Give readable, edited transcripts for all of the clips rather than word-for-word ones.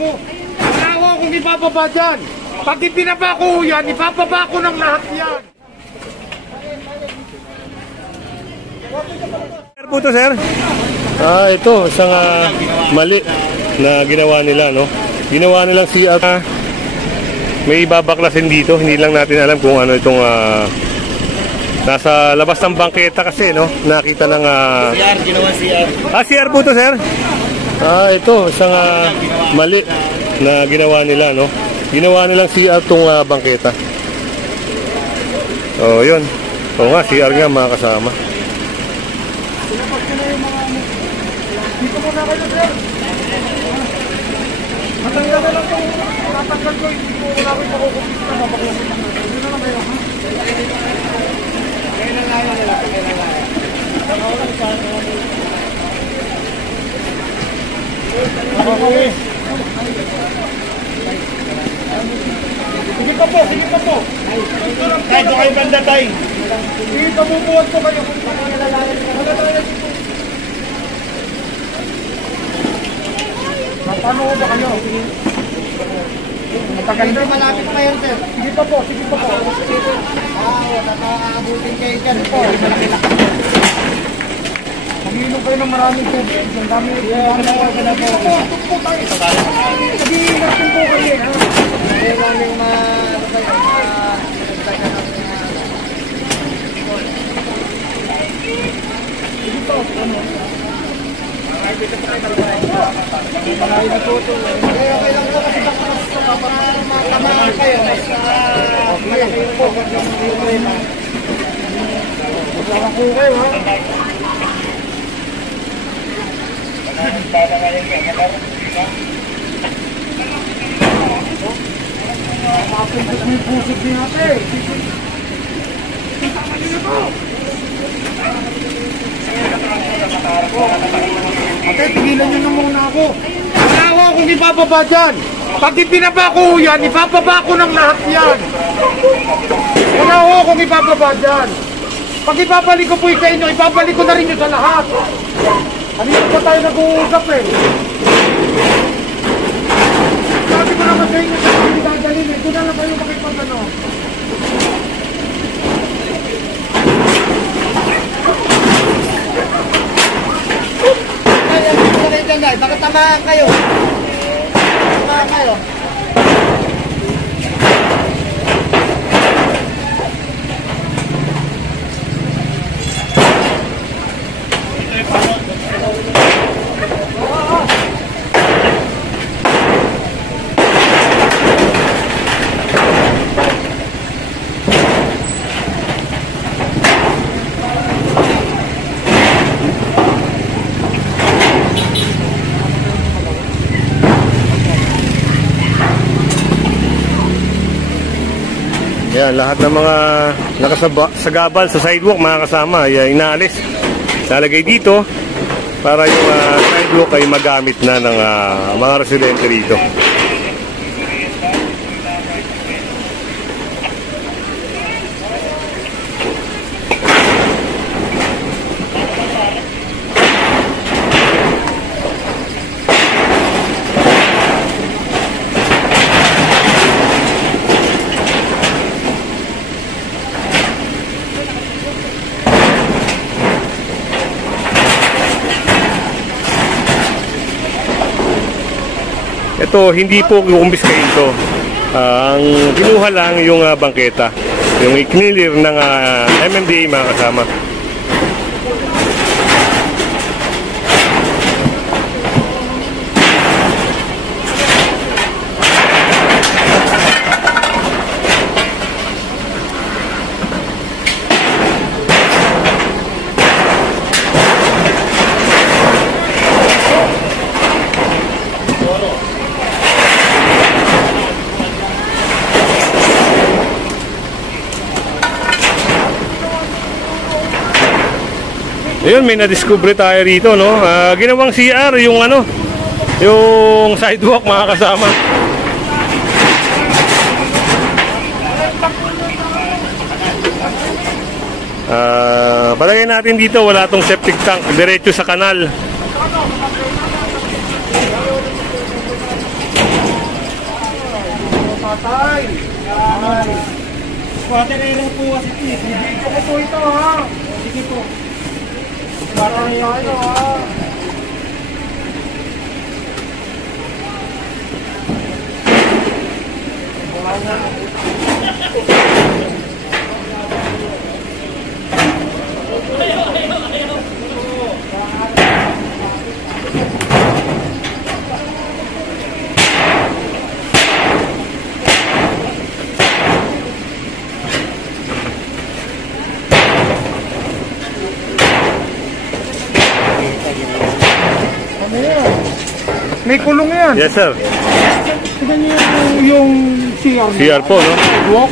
ako. Wala ako akong ipapaba dyan. Pag ipinaba ko yan, ipapaba ko ng lahat yan. Sir po to, sir? Ito, isang mali na ginawa nila, no? Ginawa nilang CR. May babaklasin dito. Hindi lang natin alam kung ano itong nasa labas ng bangketa kasi, no? Nakita ng CR, ginawa CR. CR po to, sir? Ito, isang mali na ginawa nila, no? Ginawa nilang CR itong bangketa. Oh, yun. Oo nga, CR nga mga kasama. Dito muna kayo, sir. Matanggal na lang itong natanggal ko. Hindi ko wala ko yung makukupit na mabaklasin na. Hindi na lang kayo, ha? Kaya na nga nila. Kaya na nga. Sige pa po, sige pa po. Tayo kayo banda tayo. Sige, pabubuhat po kayo. Magalayan po. Paano ba kayo? Matagal na malapit pa yan, sir. Sige pa po, sige pa po. Nakaabutin kayo dyan po. Mag-iinom kayo ng maraming tubig. Ang dami po. Ito po tayo. Sabihin natin po kayo. Kaya namin Sige po, ano? okay lang po kasi para matamaan kayo. Malaki po. Masama po kayo, ha? Mapintos mo yung pusod din natin. Tama nyo na po. Ate, tigilan nyo na muna ako. Wala ako akong ipapaba dyan. Pag ipinaba ko yan, ipapaba ko ng lahat yan. Wala ako akong ipapaba dyan. Pag ipabalik ko po sa inyo, ipabalik ko na rin nyo sa lahat. Kanina pa tayo nag-uusap eh. Sabi ko naman sa inyo, sa hindi dadalhin eh. Doon na lang kayo makipag-ano. Bakit tamaan kayo? Tamaan kayo. Yan, lahat ng mga nakasagabal sa sidewalk mga kasama ay inaalis. Lalagay dito para yung sidewalk ay magamit na ng mga residente rito. Ito, hindi po kukumbiskahin ito. Ang kinuha lang yung bangketa. Yung i-clear ng MMDA mga kasama. Ayun, may na-discover tayo rito, no? Ginawang CR yung ano, yung sidewalk mga kasama. Palagay natin dito, wala tong septic tank, diretso sa kanal. Patay. Yan. Water lang po kasi ito. Dito ko po ito ha. Sige po. Para tayo ha. May kulong yan. Yes, sir. Tignan niyo yung CR. CR po, no? Walk.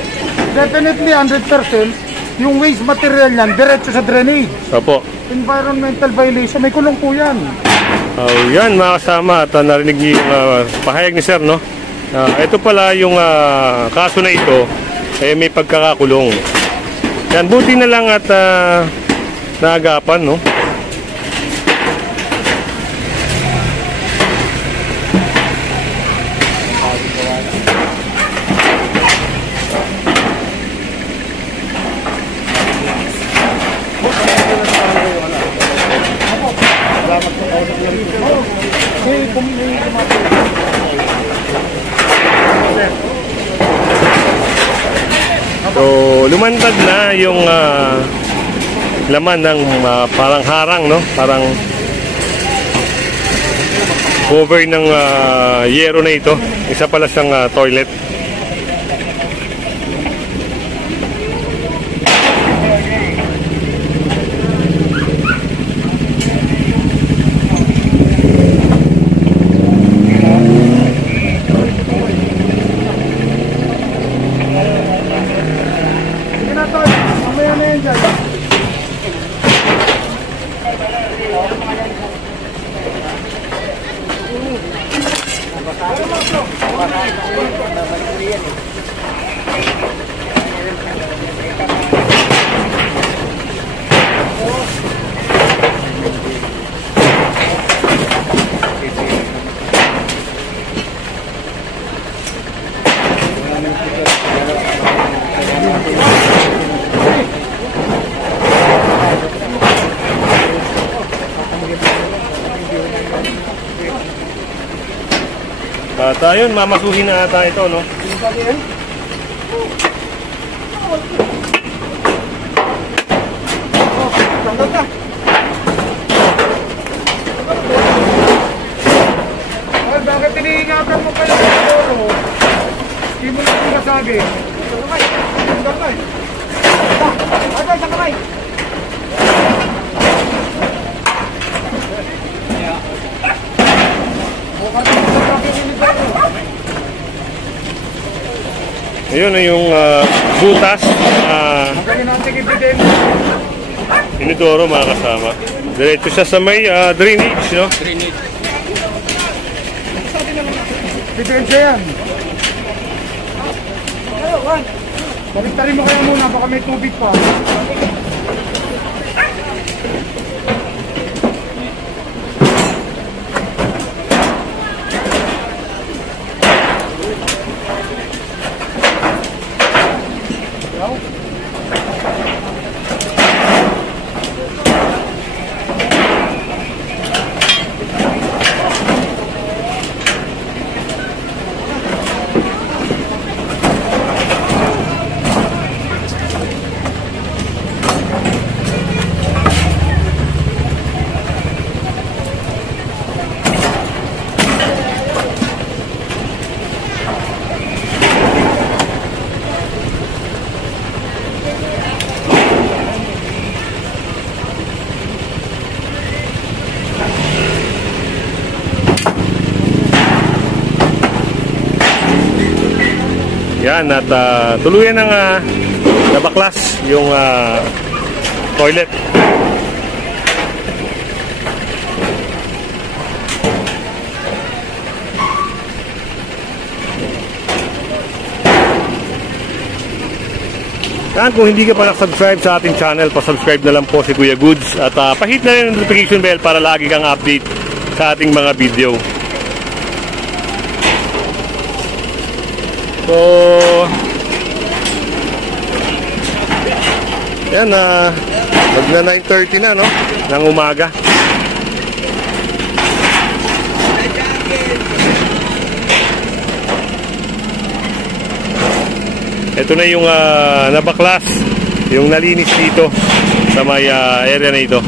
Definitely 100% yung waste material niyan diretso sa drainage. Opo. Environmental violation. May kulong po yan. Yan mga kasama at narinig niyo yung pahayag ni sir, no? Ito pala yung kaso na ito, may pagkakakulong. Yan, buti na lang at naagapan, no? So, lumantad na yung laman ng parang harang, no? Parang cover ng yero na ito. Isa pala siyang toilet. At ayun, mamasuhin na ata ito, no? Ay, bakit iniingatan mo kayo ng toro? Hindi mo na sinasabi. Sakay! Sakay! Sakay! Sakay! Ayun na yung butas Magaling natin ibigay. inidoro, mga kasama. Diretso siya sa may drainage, no? Ebidensya yan. Baliktarin mo kaya muna, baka may tubig pa. Yan, at tuluyan ng nabaklas yung toilet. Yan, kung hindi ka pa subscribe sa ating channel, pa-subscribe na lang po si Kuya Goods at pahit na rin ang notification bell para lagi kang update sa ating mga video. So, yan na, mag na 9:30 na, no? Ng umaga. Ito na yung nabaklas, yung nalinis dito sa may area na ito.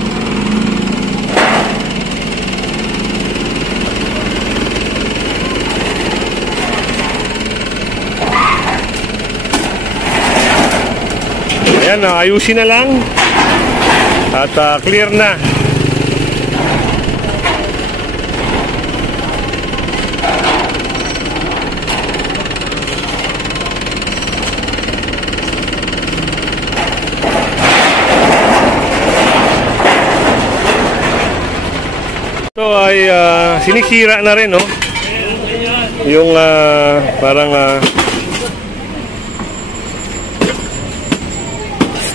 Ayan, ayusin na lang at clear na. Ito ay sinisira na rin, no? Yung parang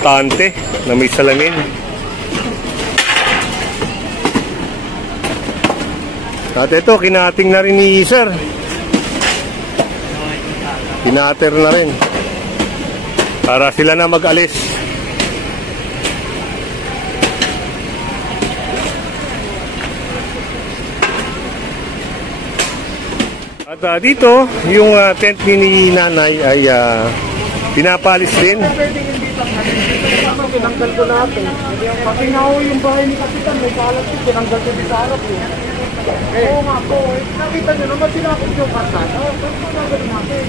stante na may salamin. At ito, kinating na rin ni sir. Kinater na rin para sila na mag-alis. At dito, yung tent ni nanay ay pinapalis din. Tinanggal ko natin. Pati nga ho yung bahay ni Kapitan, may kalat ko, tinanggal ko dito sa harap eh. Oo nga po, nakita nyo naman tinakot yung kartan. Oo, ba't mo nagawin natin?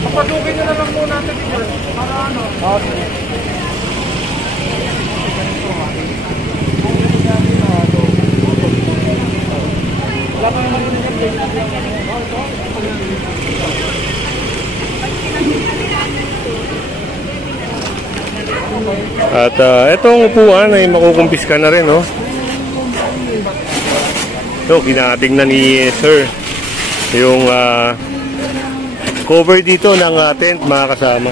Papadukin nyo na lang po natin dito. Para ano? Wala ka naman yun yung at itong upuan ay makukumpiska na rin, no? So, kinating na ni sir yung cover dito ng tent, mga kasama.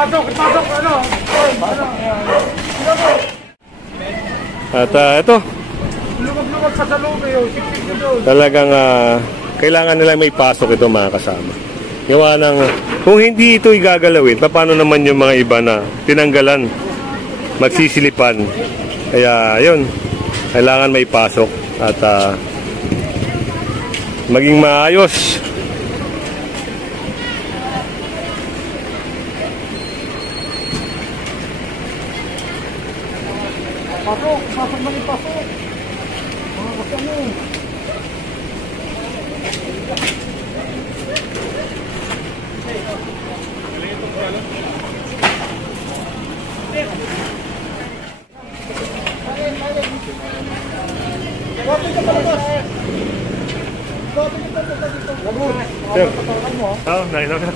pasok, ano? At ito, Lumag-lumag sa salube yun, sik-sik na doon. talagang kailangan nila may pasok ito, mga kasama. Gawa ng, kung hindi ito igagalawin, paano naman yung mga iba na tinanggalan, magsisilipan. Kaya yun, kailangan may pasok at maging maayos. Pasok na rin pasok. Mga kasama. Sir, nakita ka.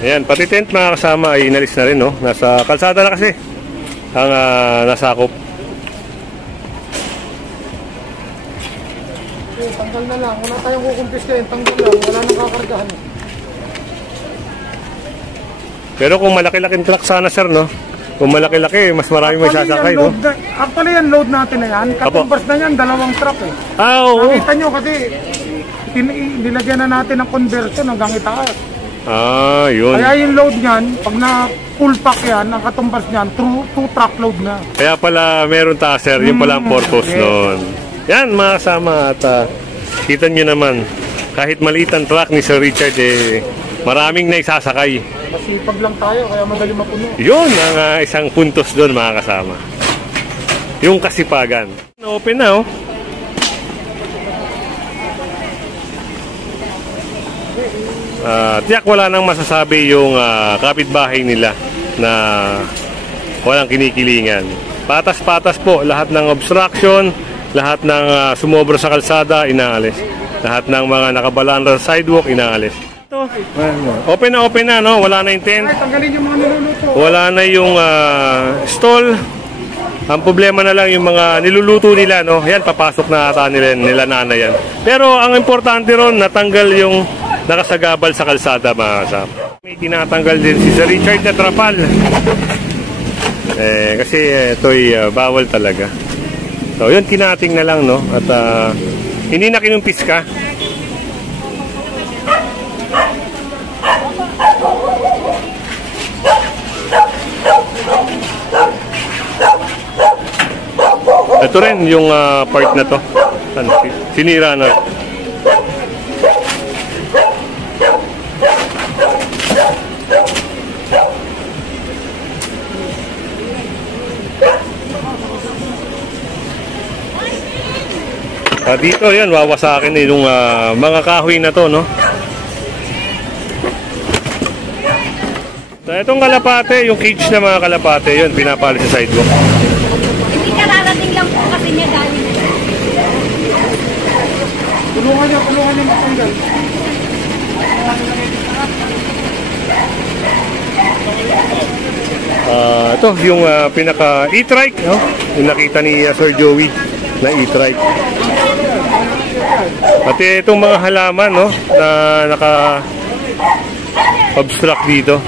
Ayan, pati tent, mga kasama, ay inalis na rin, no? Nasa kalsada na kasi ang nasakop. Tanggal na lang, wala tayong kukumpiskahin, tanggal lang, wala nang kakargahan. Pero kung malaki-laking truck sana, sir, no? Kung malaki-laki, mas marami may sasakay, no? Actually, yan load natin na yan. Katumbas na yan, 2 truck eh. Oo. Nakita nyo kasi, nilagyan na natin ng conversion hanggang itaas. Yun. Kaya yung load niyan, pag na full pack yan, ang katumbas niyan, 2 truck load na. Kaya pala meron taas, sir. Yun pala ang purpose nun. Yan, mga kasama. At kita nyo naman, kahit maliit ang truck ni Sir Richard, maraming naisasakay. Masipag lang tayo, kaya madali mapuno. Yun ang isang puntos doon, mga kasama. Yung kasipagan. Open na, oh. Tiyak wala nang masasabi yung kapitbahay nila na walang kinikilingan. Patas-patas po lahat ng obstruction, lahat ng sumobra sa kalsada, inaalis. Lahat ng mga nakabalandra sa sidewalk, inaalis. Ito, open na, no? Wala na yung tent. Ay, tanggalin yung mga niluluto. Wala na yung stall. Ang problema na lang yung mga niluluto nila, no? Yan, papasok na ata nila nana yan. Pero ang importante ron, natanggal yung nakasagabal sa kalsada, mga kasama. May tinatanggal din si Sir Richard na trapal. Kasi ito'y bawal talaga. So, yun, kinating na lang, no? At hindi na kinumpis ka. Ito rin yung part na to. Sinira na. Dito yan, wawasakin yung mga kahoy na to, no? So, itong kalapate, yung cage na mga kalapate, yun, pinapalit sa sidewalk. Hindi kararating lang po kasi niya galing. Tulungan niya matanggal. Ito, yung pinaka e-trike, no? Yung nakita ni Sir Joey na e-trike. Pati itong mga halaman, no? Na naka-obstruct dito.